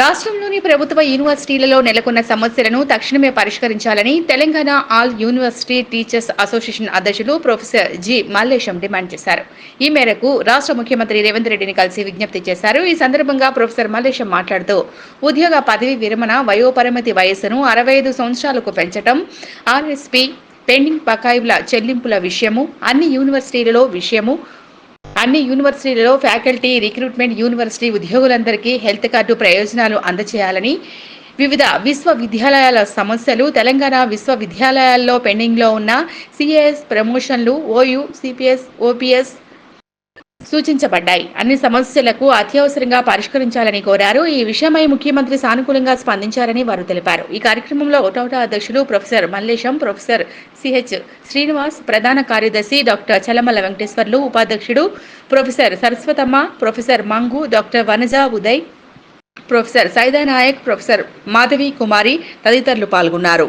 రాష్ట్రంలోని ప్రభుత్వ యూనివర్సిటీలలో నెలకొన్న సమస్యలను తక్షణమే పరిష్కరించాలని Telangana all university teachers association అధ్యక్షులు ప్రొఫెసర్ జి మల్లేశం డిమాండ్ చేశారు. ఈ మేరకు రాష్ట్ర ముఖ్యమంత్రి రేవంత్ రెడ్డిని కలిసి విజ్ఞప్తి చేశారు. ఈ సందర్భంగా ప్రొఫెసర్ మల్లేశం మాట్లాడుతూ ఉద్యోగ పదవి విరమణ వయోపరిమితి వయస్సును అరవై ఐదు సంవత్సరాలకు పెంచడం ఆర్ఎస్పీ పెండింగ్ బకాయిల చెల్లింపుల విషయము అన్ని యూనివర్సిటీలలో విషయము అన్ని యూనివర్సిటీలలో ఫ్యాకల్టీ రిక్రూట్మెంట్ యూనివర్సిటీ ఉద్యోగులందరికీ హెల్త్ కార్డు ప్రయోజనాలు అందజేయాలని వివిధ విశ్వవిద్యాలయాల సమస్యలు తెలంగాణ విశ్వవిద్యాలయాల్లో పెండింగ్లో ఉన్న సిఏఎస్ ప్రమోషన్లు ఓయూ సిపిఎస్ ఓపీఎస్ సూచించబడ్డాయి. అన్ని సమస్యలకు అత్యవసరంగా పరిష్కరించాలని కోరారు. ఈ విషయమై ముఖ్యమంత్రి సానుకూలంగా స్పందించారని వారు తెలిపారు. ఈ కార్యక్రమంలో ఒటౌటా అధ్యక్షులు professor Mallesham professor C H Srinivas ప్రధాన కార్యదర్శి డాక్టర్ చలమల వెంకటేశ్వర్లు ఉపాధ్యక్షుడు professor Saraswatamma professor Mangu doctor Vanaja Uday professor Saida Naik professor Madhavi Kumari తదితరులు పాల్గొన్నారు.